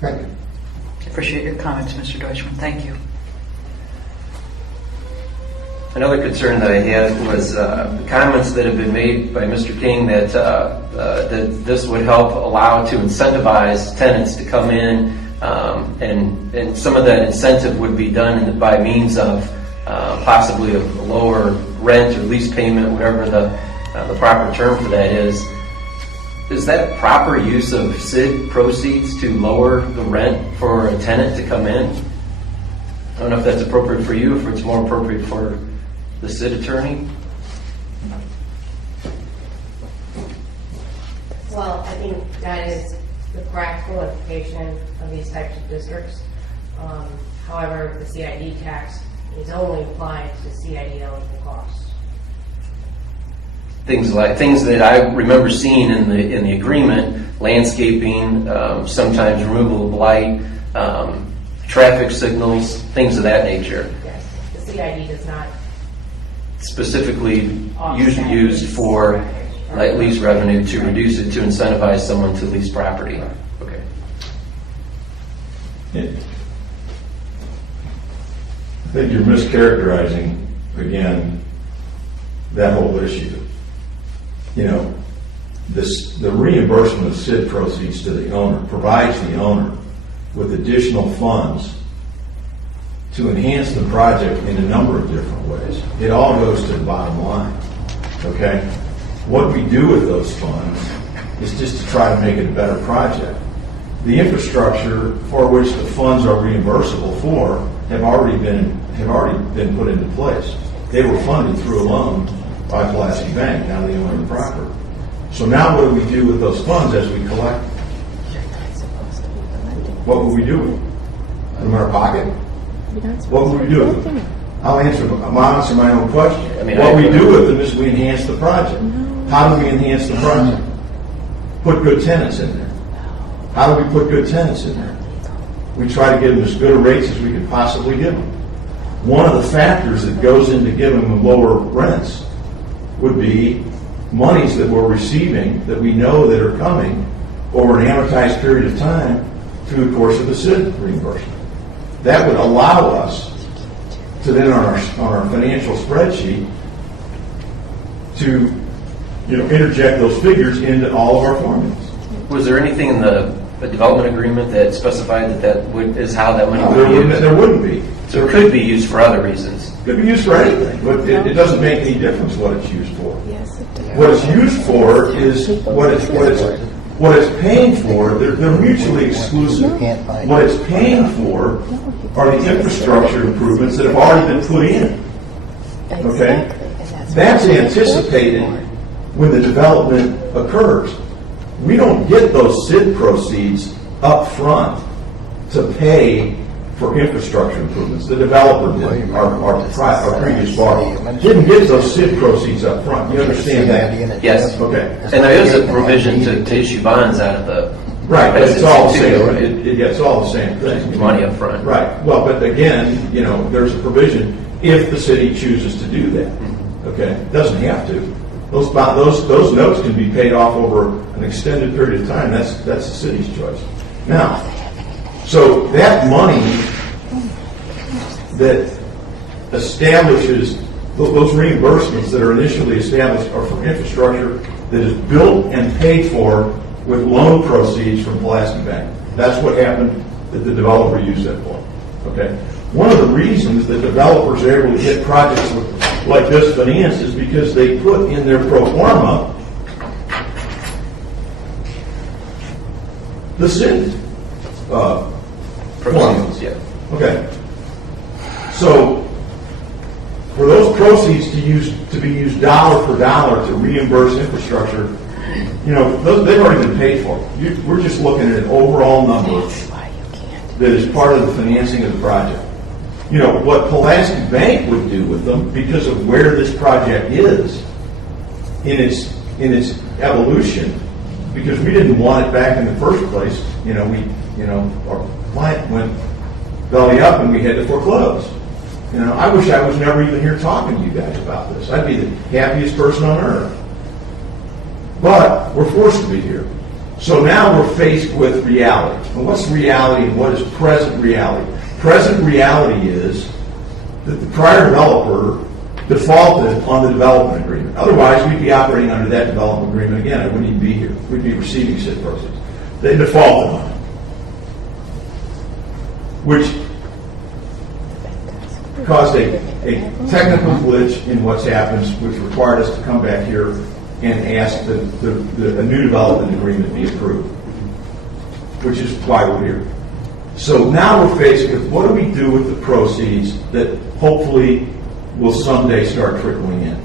Thank you. Appreciate your comments, Mr. Deutschman. Thank you. Another concern that I had was comments that have been made by Mr. King that that this would help allow to incentivize tenants to come in, and some of that incentive would be done by means of possibly a lower rent or lease payment, whatever the proper term for that is. Is that proper use of CID proceeds to lower the rent for a tenant to come in? I don't know if that's appropriate for you, if it's more appropriate for the CID attorney. Well, I think that is the practical implication of these types of districts. However, the CID tax is only applied to CID eligible costs. Things that I remember seeing in the agreement: landscaping, sometimes removal of blight, traffic signals, things of that nature. Yes, the CID does not Specifically used for lease revenue to reduce it, to incentivize someone to lease property. Okay. I think you're mischaracterizing, again, that whole issue. You know, the reimbursement of CID proceeds to the owner provides the owner with additional funds to enhance the project in a number of different ways. It all goes to the bottom line, okay? What we do with those funds is just to try to make it a better project. The infrastructure for which the funds are reimbursable for have already been put into place. They were funded through a loan by Pulaski Bank, now the owner of the property. So now what do we do with those funds as we collect them? What would we do with them? Put them in our pocket? What would we do with them? I'll answer my own question. What we do with them is we enhance the project. How do we enhance the project? Put good tenants in there. How do we put good tenants in there? We try to give them as good a rates as we can possibly give them. One of the factors that goes into giving them lower rents would be monies that we're receiving that we know that are coming over an amortized period of time through the course of the CID reimbursement. That would allow us to then on our financial spreadsheet to interject those figures into all of our formulas. Was there anything in the development agreement that specified that is how that money would be used? There wouldn't be. So it could be used for other reasons. It could be used for anything, but it doesn't make any difference what it's used for. Yes, it does. What it's used for is what it's paying for. They're mutually exclusive. What it's paying for are the infrastructure improvements that have already been put in. Okay? That's anticipated when the development occurs. We don't get those CID proceeds up front to pay for infrastructure improvements. The developer did. Our previous borrower didn't get those CID proceeds up front. You understand that? Yes. Okay. And there is a provision to issue bonds out of the right, but it's all the same. It's all the same thing. Money up front. Right. Well, but again, there's a provision if the city chooses to do that. Okay. It doesn't have to. Those notes can be paid off over an extended period of time. That's the city's choice. Now, so that money that establishes those reimbursements that are initially established are for infrastructure that is built and paid for with loan proceeds from Pulaski Bank. That's what happened that the developer used that for. Okay. One of the reasons that developers are able to get projects like this financed is because they put in their pro forma the CID formulas. Yeah. Okay. So for those proceeds to be used dollar for dollar to reimburse infrastructure, they've already been paid for. We're just looking at an overall number that is part of the financing of the project. What Pulaski Bank would do with them, because of where this project is in its evolution, because we didn't want it back in the first place. Our client went belly up and we had to foreclose. I wish I was never even here talking to you guys about this. I'd be the happiest person on earth. But we're forced to be here. So now we're faced with reality. And what's reality and what is present reality? Present reality is that the prior developer defaulted on the development agreement. Otherwise, we'd be operating under that development agreement again. I wouldn't even be here. We'd be receiving SID proceeds. They defaulted on it, which caused a technical glitch in what's happened, which required us to come back here and ask that a new development agreement be approved, which is why we're here. So now we're faced with what do we do with the proceeds that hopefully will someday start trickling in?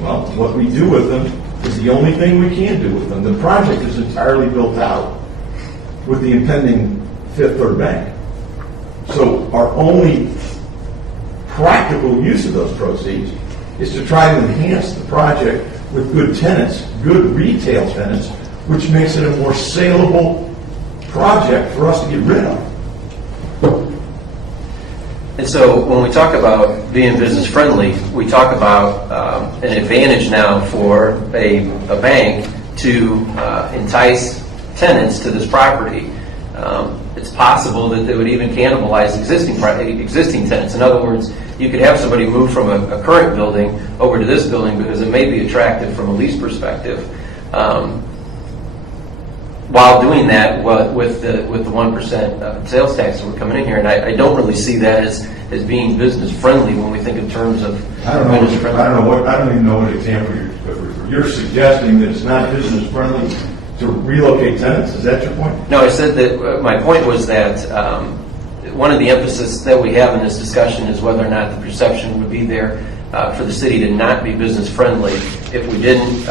Well, what we do with them is the only thing we can do with them. The project is entirely built out with the impending Fifth Third Bank. So our only practical use of those proceeds is to try to enhance the project with good tenants, good retail tenants, which makes it a more saleable project for us to get rid of. And so when we talk about being business friendly, we talk about an advantage now for a bank to entice tenants to this property. It's possible that they would even cannibalize existing tenants. In other words, you could have somebody move from a current building over to this building because it may be attractive from a lease perspective. While doing that with the 1% sales tax that we're coming in here, and I don't really see that as being business friendly when we think in terms of business friendly. I don't even know what example you're suggesting that it's not business friendly to relocate tenants. Is that your point? No, I said that my point was that one of the emphasis that we have in this discussion is whether or not the perception would be there for the city to not be business friendly if we didn't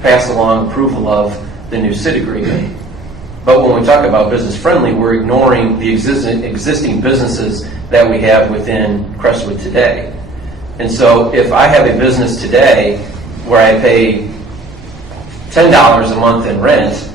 pass along approval of the new CID agreement. But when we talk about business friendly, we're ignoring the existing businesses that we have within Crestwood today. And so if I have a business today where I pay $10 a month in rent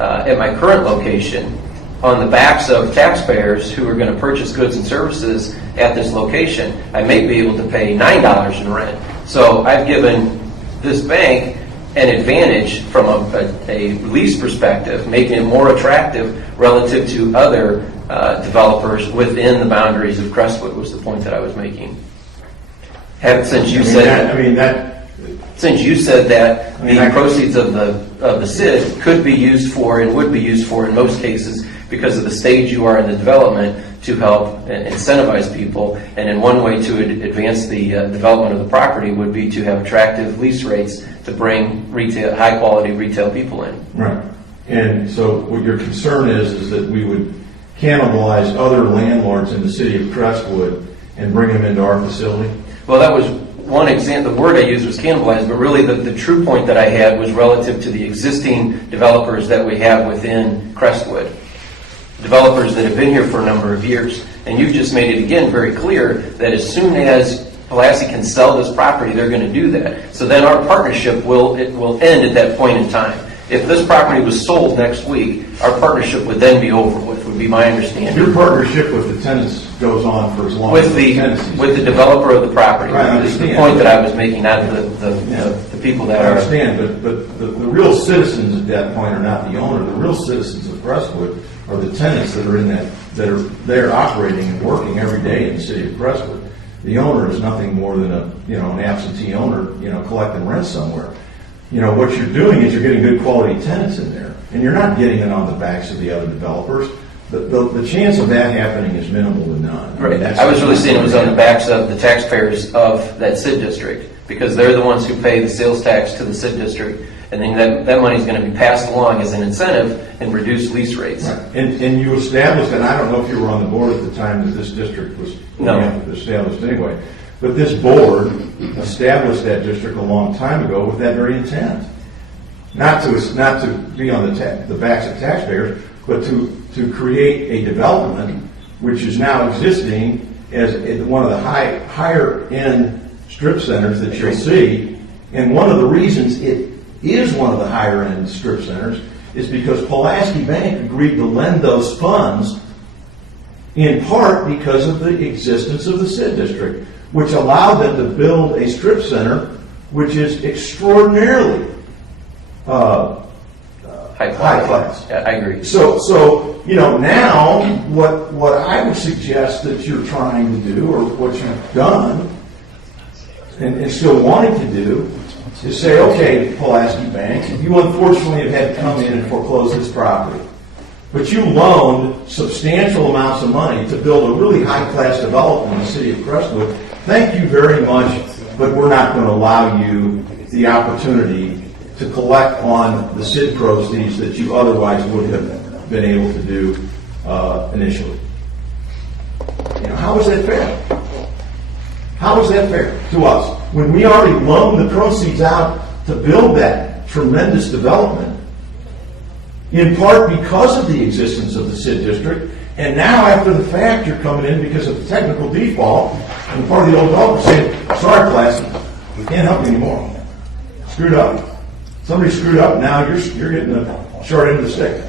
at my current location on the backs of taxpayers who are going to purchase goods and services at this location, I may be able to pay $9 in rent. So I've given this bank an advantage from a lease perspective, making it more attractive relative to other developers within the boundaries of Crestwood, was the point that I was making. Since you said that the proceeds of the CID could be used for and would be used for in most cases because of the stage you are in the development to help incentivize people, and in one way to advance the development of the property would be to have attractive lease rates to bring high quality retail people in. Right. And so what your concern is that we would cannibalize other landlords in the city of Crestwood and bring them into our facility? Well, that was one example. The word I used was cannibalize, but really the true point that I had was relative to the existing developers that we have within Crestwood. Developers that have been here for a number of years. And you've just made it again very clear that as soon as Pulaski can sell this property, they're going to do that. So then our partnership will end at that point in time. If this property was sold next week, our partnership would then be over with, would be my understanding. Your partnership with the tenants goes on for as long as the tenancies. With the developer of the property. Right, I Is understand. the point that I was making, not the people that I are. understand, but the real citizens at that point are not the owner. The real citizens of Crestwood are the tenants that are in that are there operating and working every day in the city of Crestwood. The owner is nothing more than an absentee owner, collecting rent somewhere. What you're doing is you're getting good quality tenants in there, and you're not getting it on the backs of the other developers. The chance of that happening is minimal to none. Right. I was really saying it was on the backs of the taxpayers of that CID district, because they're the ones who pay the sales tax to the CID district, and then that money is going to be passed along as an incentive and reduce lease rates. Right. And you established, and I don't know if you were on the board at the time that this district was established anyway, but this board established that district a long time ago with that very intent. Not to be on the backs of taxpayers, but to create a development which is now existing as one of the higher end strip centers that you'll see. And one of the reasons it is one of the higher end strip centers is because Pulaski Bank agreed to lend those funds in part because of the existence of the CID district, which allowed them to build a strip center which is extraordinarily high High class. Yeah, I agree. So, you know, now, what I would suggest that you're trying to do, or what you've done, and still wanting to do, is say, okay, Pulaski Bank, you unfortunately have had to come in and foreclose this property. But you loaned substantial amounts of money to build a really high-class development in the city of Crestwood. Thank you very much, but we're not going to allow you the opportunity to collect on the CID proceeds that you otherwise would have been able to do initially. You know, how is that fair? How is that fair to us? When we already loaned the proceeds out to build that tremendous development, in part because of the existence of the CID district, and now after the fact you're coming in because of the technical default, and part of the old developer saying, sorry, Pulaski, we can't help you anymore. Screwed up. Somebody screwed up, now you're getting the short end of the stick.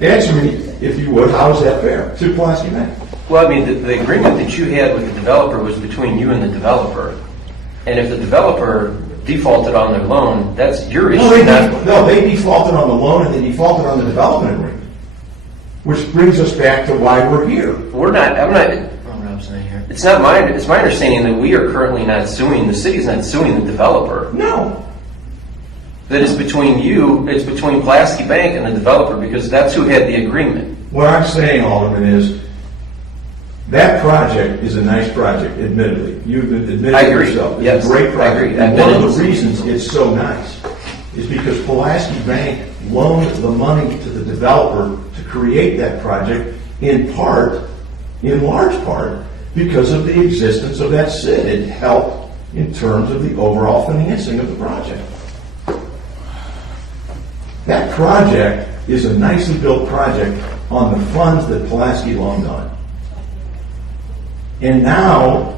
Answer me, if you would, how is that fair to Pulaski Bank? Well, I mean, the agreement that you had with the developer was between you and the developer. And if the developer defaulted on their loan, that's your issue. They defaulted on the loan and they defaulted on the development agreement. Which brings us back to why we're here. It's not mine. It's my understanding that we are currently not suing, the city's not suing the developer. No. That it's between you, it's between Pulaski Bank and the developer, because that's who had the agreement. What I'm saying, Alderman, is that project is a nice project, admittedly. You've admitted I agree. yourself. It's Yes, a great project. I agree. And one of the reasons it's so nice is because Pulaski Bank loaned the money to the developer to create that project in large part, because of the existence of that CID. It helped in terms of the overall financing of the project. That project is a nicely built project on the funds that Pulaski loaned on. And now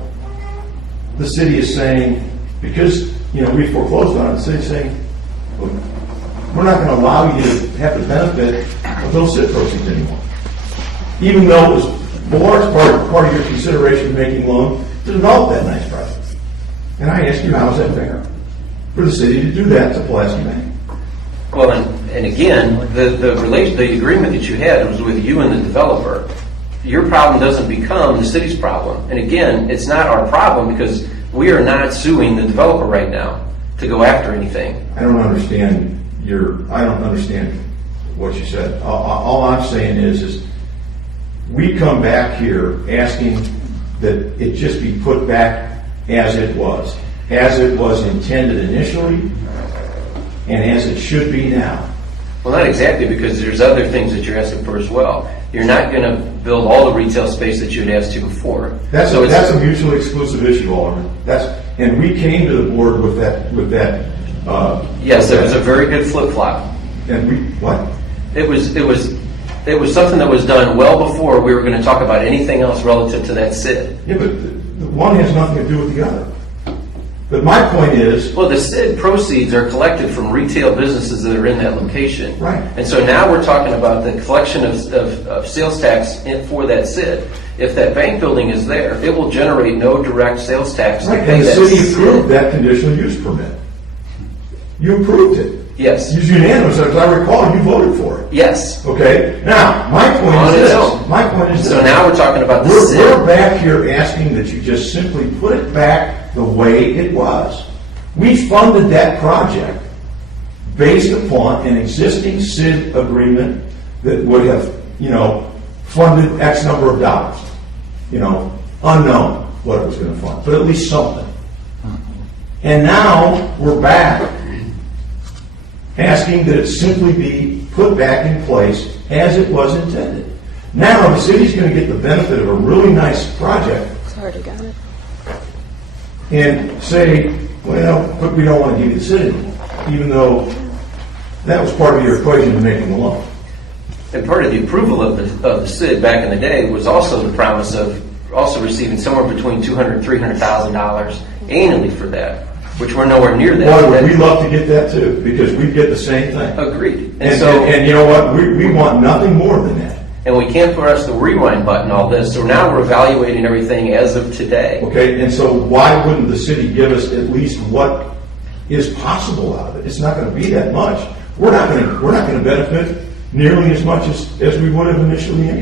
the city is saying, because we foreclosed on it, the city's saying, well, we're not going to allow you to have the benefit of those CID proceeds anymore. Even though it was the large part of your consideration making loan to develop that nice project. And I ask you, how is that fair for the city to do that to Pulaski Bank? Well, and again, the agreement that you had was with you and the developer. Your problem doesn't become the city's problem. And again, it's not our problem because we are not suing the developer right now to go after anything. I don't understand what you said. All I'm saying is we come back here asking that it just be put back as it was intended initially, and as it should be now. Well, not exactly, because there's other things that you're asking for as well. You're not going to build all the retail space that you had asked to before. That's a mutually exclusive issue, Alderman. And we came to the board with that. Yes, there was a very good flip flop. And what? It was something that was done well before we were going to talk about anything else relative to that CID. Yeah, but the one has nothing to do with the other. But my point is... Well, the CID proceeds are collected from retail businesses that are in that location. Right. And so now we're talking about the collection of sales tax for that CID. If that bank building is there, it will generate no direct sales tax to Right, pay and the that city CID. approved that conditional use permit. You approved it. Yes. It was unanimous. As I recall, you voted for it. Yes. Okay? Now, my point On is its this. own. My point is So this. now we're talking about the We're CID. back here asking that you just simply put it back the way it was. We funded that project based upon an existing CID agreement that would have, funded X number of dollars. Unknown what it was going to fund, but at least something. And now we're back asking that it simply be put back in place as it was intended. Now the city's going to get the benefit of a really nice project. Already got it. And say, well, but we don't want to give you the CID, even though that was part of your equation to making the loan. And part of the approval of the CID back in the day was also the promise of also receiving somewhere between $200,000 and $300,000 annually for that, which we're nowhere near that. Boy, would we love to get that too, because we get the same thing. Agreed. And you know what? We want nothing more than that. And we can't press the rewind button all this, so now we're evaluating everything as of today. Okay, and so why wouldn't the city give us at least what is possible out of it? It's not going to be that much. we're not gonna benefit nearly as much as we would have initially anyway.